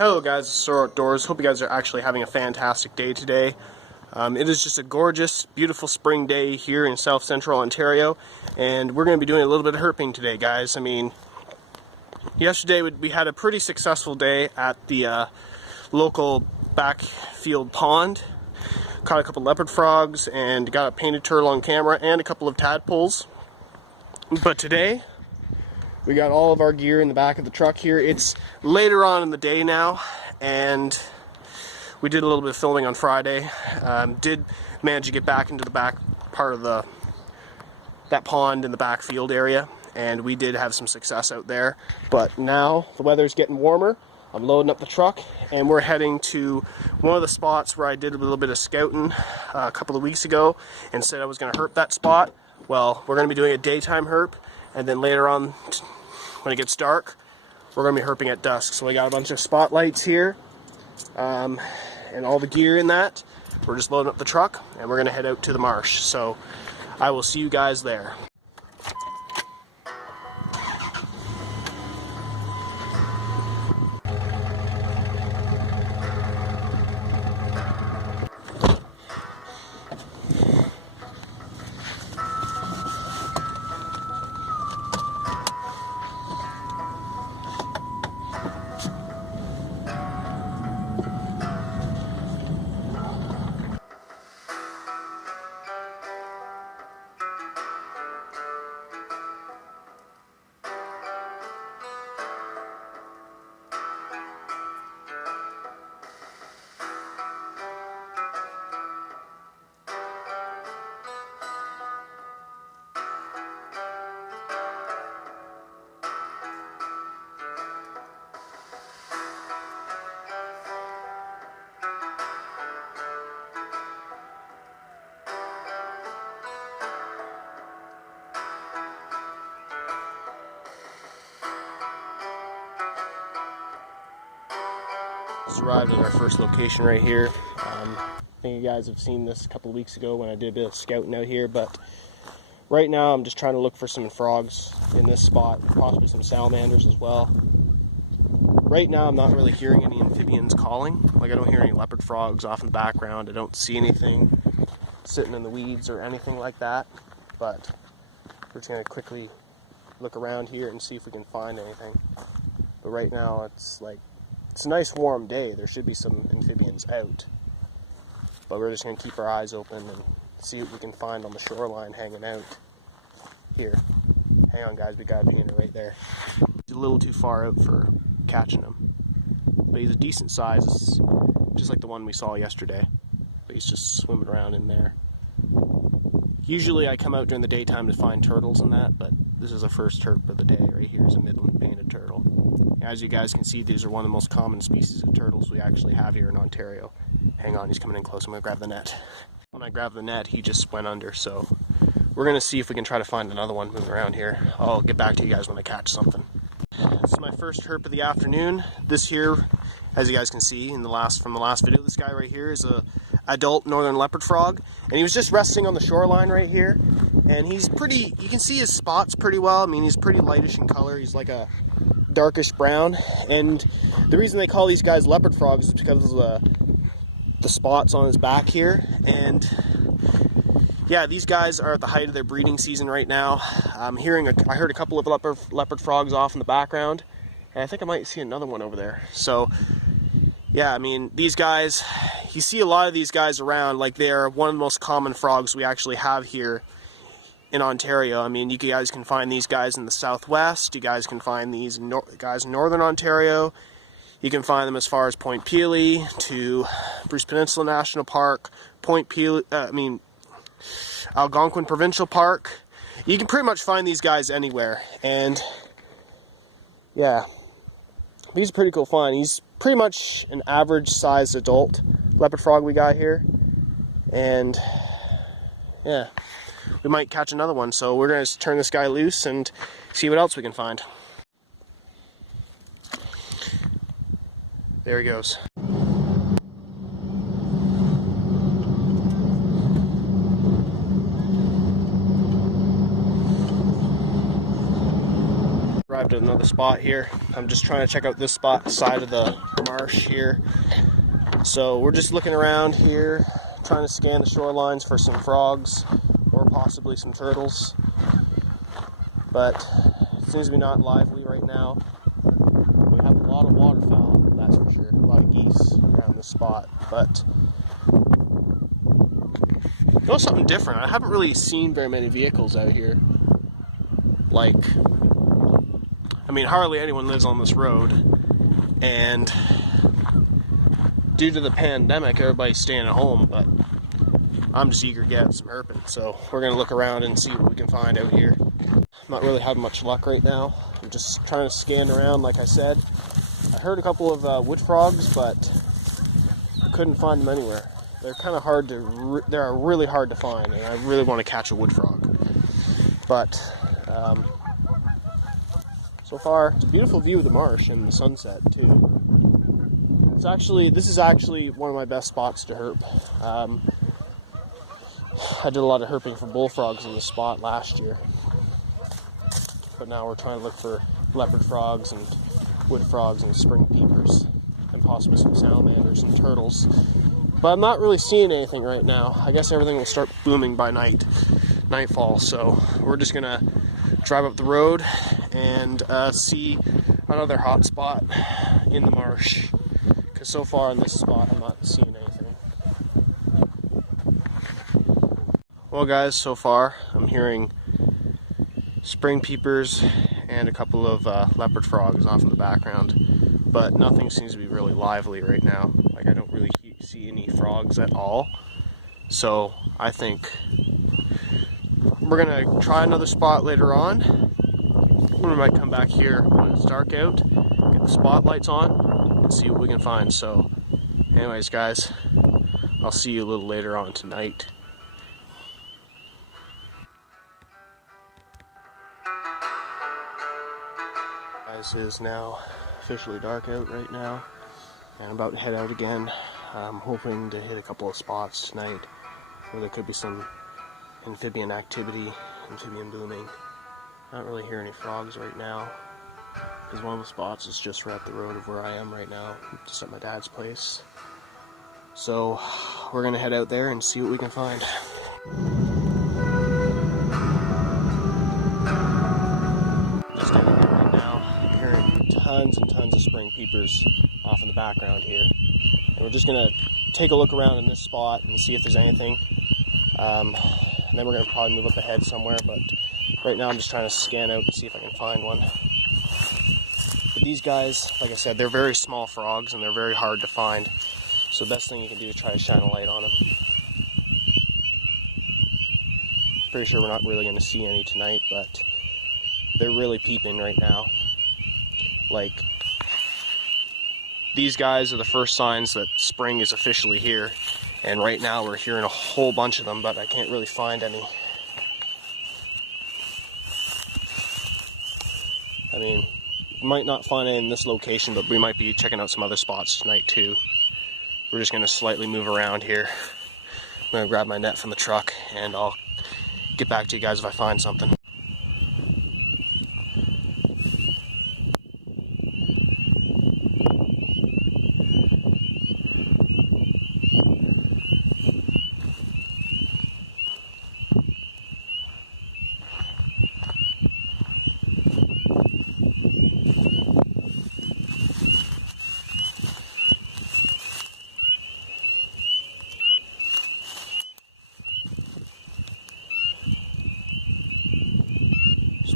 Hello guys, it's Sore Outdoors. Hope you guys are actually having a fantastic day today. It is just a gorgeous, beautiful spring day here in South Central Ontario, and we're going to be doing a little bit of herping today, guys. I mean, yesterday we had a pretty successful day at the local backfield pond. Caught a couple leopard frogs and got a painted turtle on camera and a couple of tadpoles. But today, we got all of our gear in the back of the truck here. It's later on in the day now, and we did a little bit of filming on Friday. Did manage to get back into the back part of that pond in the backfield area, and we did have some success out there. But now the weather's getting warmer. I'm loading up the truck, and we're heading to one of the spots where I did a little bit of scouting a couple of weeks ago and said I was going to herp that spot. Well, we're going to be doing a daytime herp, and then later on, when it gets dark, we're going to be herping at dusk. So we got a bunch of spotlights here, and all the gear in that. We're just loading up the truck, and we're going to head out to the marsh. So I will see you guys there. Just arrived at our first location right here. I think you guys have seen this a couple of weeks ago when I did a bit of scouting out here, but right now I'm just trying to look for some frogs in this spot, possibly some salamanders as well. Right now I'm not really hearing any amphibians calling. Like, I don't hear any leopard frogs off in the background. I don't see anything sitting in the weeds or anything like that, but we're just going to quickly look around here and see if we can find anything. But right now it's a nice warm day. There should be some amphibians out, but we're just going to keep our eyes open and see what we can find on the shoreline hanging out here. Hang on guys, we got a painter right there. He's a little too far out for catching him, but he's a decent size. It's just like the one we saw yesterday, but he's just swimming around in there. Usually I come out during the daytime to find turtles and that, but this is the first herp of the day. Right here is a Midland painted turtle. As you guys can see, these are one of the most common species of turtles we actually have here in Ontario. Hang on, he's coming in close. I'm going to grab the net. When I grab the net, he just went under, so we're going to see if we can try to find another one moving around here. I'll get back to you guys when I catch something. This is my first herp of the afternoon. This here, as you guys can see from the last video, this guy right here is a adult northern leopard frog, and he was just resting on the shoreline right here, and he's pretty, you can see his spots pretty well. I mean, he's pretty lightish in color. He's like a darkish brown, and the reason they call these guys leopard frogs is because of the spots on his back here. And yeah, these guys are at the height of their breeding season right now. I heard a couple of leopard frogs off in the background, and I think I might see another one over there. So yeah, I mean, these guys, you see a lot of these guys around. Like, they're one of the most common frogs we actually have here in Ontario. I mean, you guys can find these guys in the southwest. You guys can find these guys in northern Ontario. You can find them as far as Point Pelee to Bruce Peninsula National Park, Algonquin Provincial Park. You can pretty much find these guys anywhere. And yeah, he's a pretty cool find. He's pretty much an average sized adult leopard frog we got here. And yeah, we might catch another one, so we're going to turn this guy loose and see what else we can find. There he goes. arrived at another spot here. I'm just trying to check out this spot, side of the marsh here. So we're just looking around here, trying to scan the shorelines for some frogs or possibly some turtles. But it seems to be not lively right now. We have a lot of waterfowl, that's for sure. A lot of geese around this spot. But you know something different? I haven't really seen very many vehicles out here. Like, I mean, hardly anyone lives on this road, and due to the pandemic, everybody's staying at home, but I'm just eager to get some herping, so we're going to look around and see what we can find out here. I'm not really having much luck right now. I'm just trying to scan around, like I said. I heard a couple of wood frogs, but I couldn't find them anywhere. They're kind of hard to, they're really hard to find, and I really want to catch a wood frog. But so far, it's a beautiful view of the marsh and the sunset too. This is actually one of my best spots to herp. I did a lot of herping for bullfrogs in this spot last year, but now we're trying to look for leopard frogs and wood frogs and spring peepers and possibly some salamanders and turtles. But I'm not really seeing anything right now. I guess everything will start booming by nightfall, so we're just gonna drive up the road and see another hot spot in the marsh, because so far in this spot I'm not seeing anything. Well guys, so far I'm hearing spring peepers and a couple of leopard frogs off in the background, but nothing seems to be really lively right now. Like, I don't really see any frogs at all, so I think we're gonna try another spot later on. We might come back here when it's dark out, get the spotlights on, and see what we can find. So anyways guys, I'll see you a little later on tonight. Guys, it is now officially dark out right now, and I'm about to head out again. I'm hoping to hit a couple of spots tonight where there could be some amphibian activity, amphibian blooming. Not really hear any frogs right now, because one of the spots is just right up the road of where I am right now, just at my dad's place. So we're gonna head out there and see what we can find. Just standing here right now, I'm hearing tons and tons of spring peepers off in the background here. And we're just gonna take a look around in this spot and see if there's anything. And then we're gonna probably move up ahead somewhere, but right now I'm just trying to scan out and see if I can find one. But these guys, like I said, they're very small frogs and they're very hard to find. So the best thing you can do is try to shine a light on them. Pretty sure we're not really going to see any tonight, but they're really peeping right now. Like, these guys are the first signs that spring is officially here. And right now we're hearing a whole bunch of them, but I can't really find any. I mean, we might not find any in this location, but we might be checking out some other spots tonight too. We're just going to slightly move around here. I'm going to grab my net from the truck and I'll get back to you guys if I find something.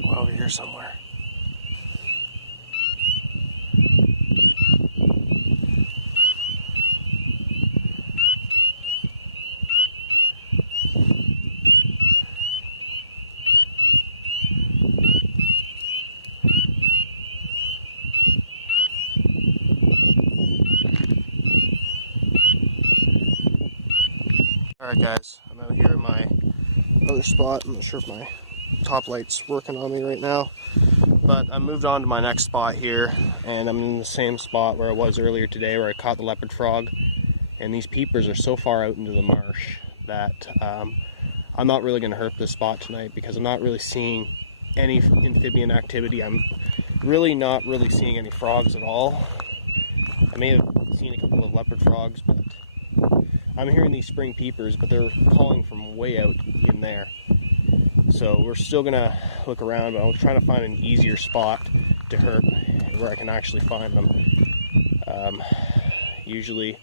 One over here somewhere. Alright guys, I'm out here at my other spot. I'm not sure if my top light's working on me right now, but I moved on to my next spot here, and I'm in the same spot where I was earlier today, where I caught the leopard frog. And these peepers are so far out into the marsh that I'm not really going to herp this spot tonight, because I'm not really seeing any amphibian activity. I'm really not really seeing any frogs at all. I may have seen a couple of leopard frogs, but I'm hearing these spring peepers, but they're calling from way out in there. So we're still gonna look around, but I'm trying to find an easier spot to herp where I can actually find them. Usually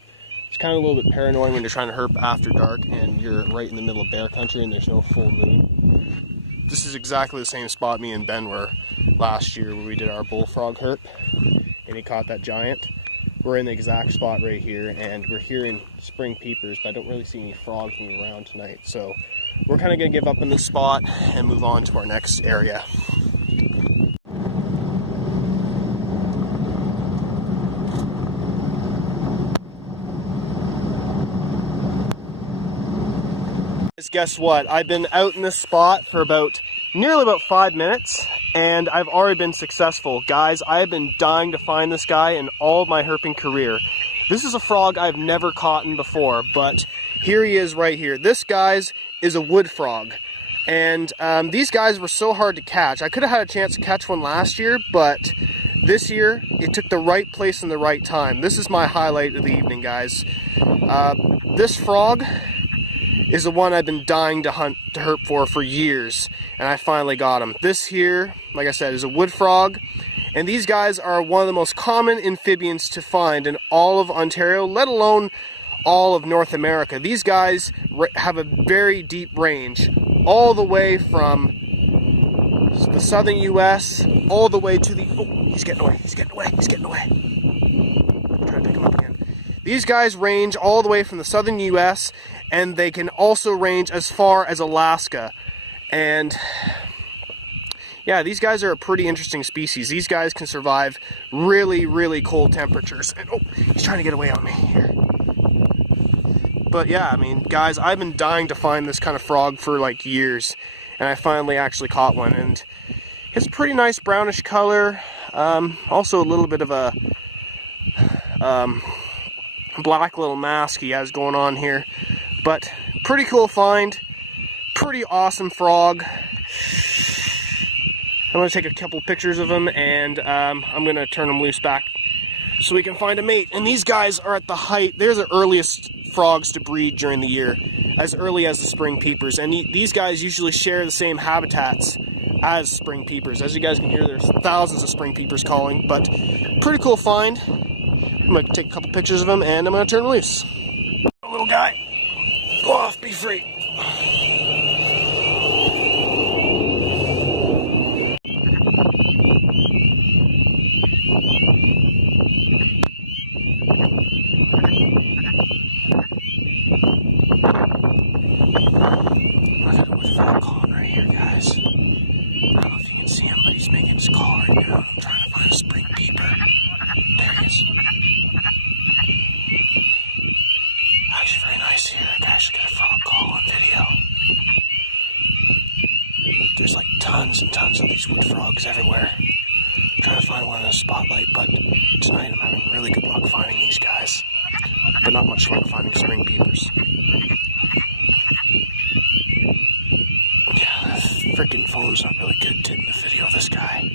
it's kind of a little bit paranoid when you're trying to herp after dark and you're right in the middle of bear country and there's no full moon. This is exactly the same spot me and Ben were last year where we did our bullfrog herp and he caught that giant. We're in the exact spot right here and we're hearing spring peepers, but I don't really see any frogs moving around tonight. So we're kind of going to give up on this spot and move on to our next area. Guess what? I've been out in this spot for nearly about 5 minutes and I've already been successful. Guys, I have been dying to find this guy in all of my herping career. This is a frog I've never caught before, but here he is right here. This, guys, is a wood frog. And these guys were so hard to catch. I could have had a chance to catch one last year, but this year it took the right place and the right time. This is my highlight of the evening, guys. This frog is the one I've been dying to herp for years, and I finally got him. This here, like I said, is a wood frog, and these guys are one of the most common amphibians to find in all of Ontario, let alone all of North America. These guys have a very deep range, all the way from the southern US, all the way to the... Oh, he's getting away, he's getting away, he's getting away. I'm trying to pick him up again. These guys range all the way from the southern US, and they can also range as far as Alaska. And yeah, these guys are a pretty interesting species. These guys can survive really, really cold temperatures. And oh, he's trying to get away on me here. But yeah, I mean, guys, I've been dying to find this kind of frog for like years, and I finally actually caught one. And it's pretty nice brownish color. Also a little bit of a black little mask he has going on here. But pretty cool find, pretty awesome frog. I'm going to take a couple pictures of him and I'm going to turn him loose back so we can find a mate. And these guys are at the height, they're the earliest frogs to breed during the year, as early as the spring peepers. And these guys usually share the same habitats as spring peepers. As you guys can hear, there's thousands of spring peepers calling, but pretty cool find. I'm going to take a couple pictures of him and I'm going to turn him loose. Little guy. Go off, be free. Look at what's that calling right here, guys. I don't know if you can see him, but he's making his call right now. I'm trying to find a spring peeper. There he is. Actually, very nice here. I can actually get a frog call on video. There's like tons and tons of these wood frogs everywhere. I'm trying to find one in the spotlight, but tonight I'm having really good luck finding these guys. But not much luck finding spring peepers. Yeah, the freaking phone's not really good taking the video of this guy.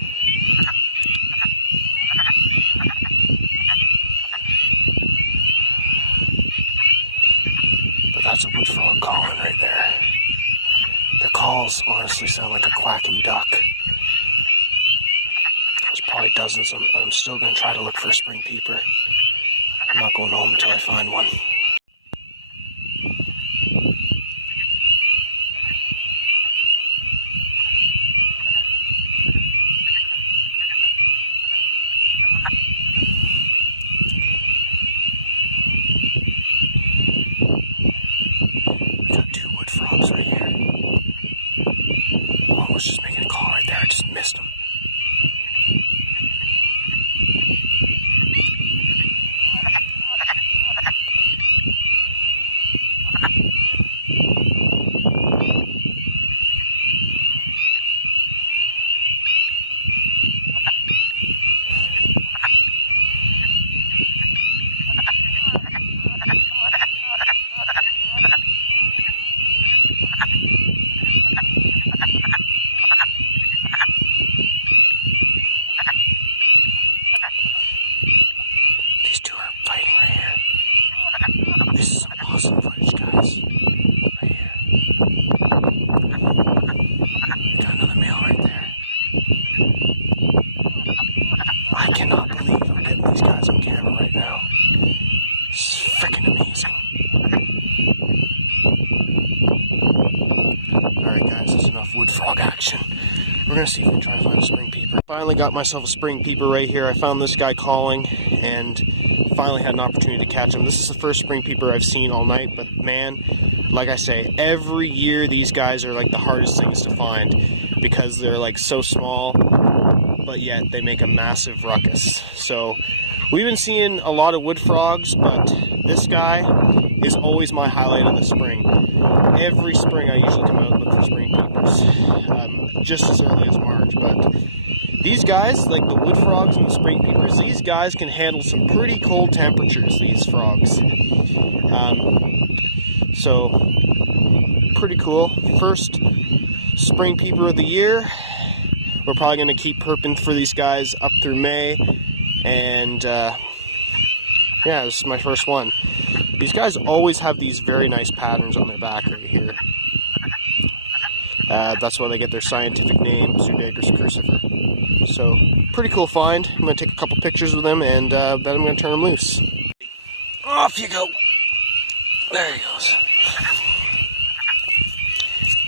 That's a wood frog calling right there. The calls honestly sound like a quacking duck. There's probably dozens of them, but I'm still going to try to look for a spring peeper. I'm not going home until I find one. Was just making a call right there. I just missed him. these guys. Right here. We got another male right there. I cannot believe I'm getting these guys on camera right now. It's freaking amazing. Alright guys, that's enough wood frog action. We're going to see if we can try to find a spring peeper. Finally got myself a spring peeper right here. I found this guy calling and finally had an opportunity to catch him. This is the first spring peeper I've seen all night, but man, like I say, every year these guys are like the hardest things to find because they're like so small, but yet they make a massive ruckus. So we've been seeing a lot of wood frogs, but this guy is always my highlight of the spring. Every spring I usually come out and look for spring peepers, just as early as March. But these guys, like the wood frogs and the spring peepers, these guys can handle some pretty cold temperatures, these frogs. So, pretty cool. First spring peeper of the year. We're probably going to keep herping for these guys up through May. And, yeah, this is my first one. These guys always have these very nice patterns on their back right here. That's why they get their scientific name, Zoodagus crucifer. So, pretty cool find. I'm going to take a couple pictures with them, and then I'm going to turn them loose. Off you go! There he goes.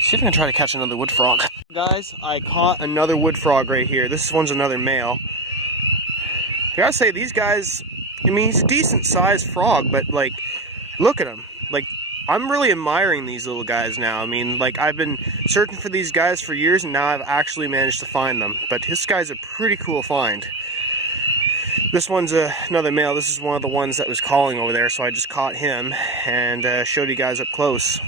See if I can try to catch another wood frog. Guys, I caught another wood frog right here. This one's another male. I gotta say, these guys, I mean, he's a decent sized frog, but like, look at him. Like, I'm really admiring these little guys now. I mean, like, I've been searching for these guys for years, and now I've actually managed to find them. But this guy's a pretty cool find. This one's another male. This is one of the ones that was calling over there, so I just caught him and showed you guys up close.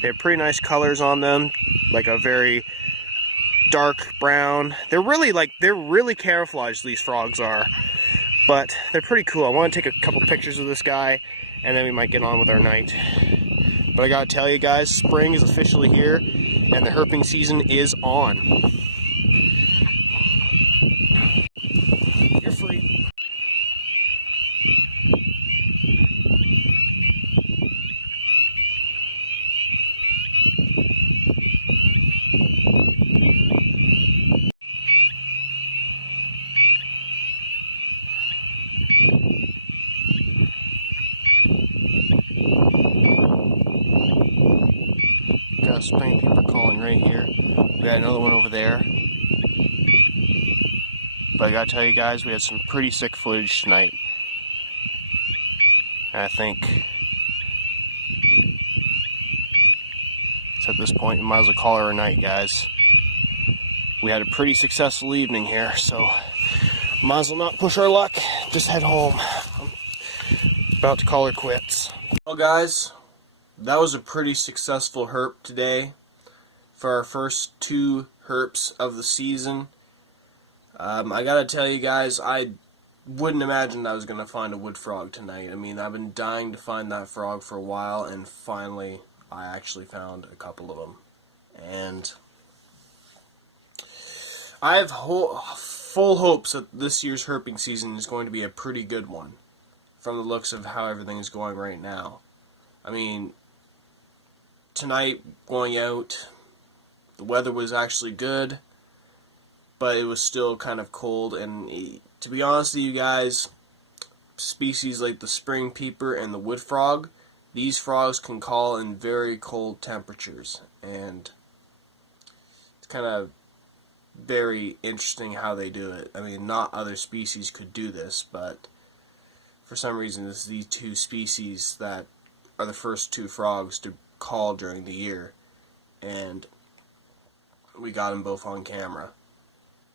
They have pretty nice colors on them, like a very dark brown. They're really camouflaged, these frogs are. But they're pretty cool. I want to take a couple pictures of this guy, and then we might get on with our night. But I gotta tell you guys, spring is officially here, and the herping season is on. You're free. Got a spring peeper calling right here. We got another one over there. But I gotta tell you guys, we had some pretty sick footage tonight. And I think it's at this point, we might as well call her a night, guys. We had a pretty successful evening here, so might as well not push our luck. Just head home. I'm about to call her quits. Well, guys, that was a pretty successful herp today for our first 2 herps of the season. I gotta tell you guys, I wouldn't imagine I was gonna find a wood frog tonight. I mean, I've been dying to find that frog for a while, and finally I actually found a couple of them. And I have full hopes that this year's herping season is going to be a pretty good one, from the looks of how everything is going right now. I mean, tonight, going out, the weather was actually good, but it was still kind of cold, and to be honest with you guys, species like the spring peeper and the wood frog, these frogs can call in very cold temperatures, and it's kind of very interesting how they do it. I mean, not other species could do this, but for some reason it's these 2 species that are the first 2 frogs to call during the year, and we got them both on camera.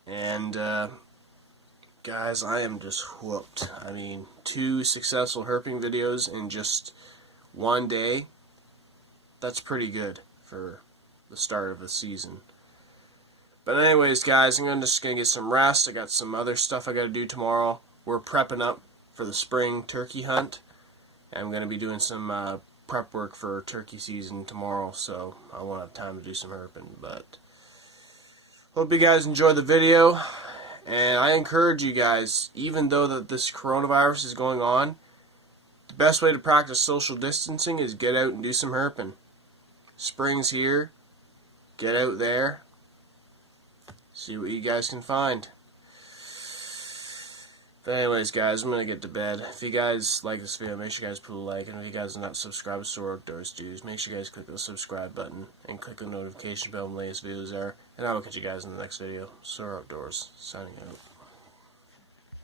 And guys, I am just whooped. I mean, 2 successful herping videos in just one day, that's pretty good for the start of the season. But anyways, guys, I'm just going to get some rest. I got some other stuff I got to do tomorrow. We're prepping up for the spring turkey hunt, and I'm going to be doing some prep work for turkey season tomorrow, so I won't have time to do some herping. But hope you guys enjoy the video, and I encourage you guys, even though that this coronavirus is going on, best way to practice social distancing is get out and do some herping. Spring's here. Get out there. See what you guys can find. But anyways, guys, I'm going to get to bed. If you guys like this video, make sure you guys put a like. And if you guys are not subscribed to Soar Outdoors Dudes, make sure you guys click the subscribe button and click the notification bell when the latest videos are. And I will catch you guys in the next video. Soar Outdoors, signing out.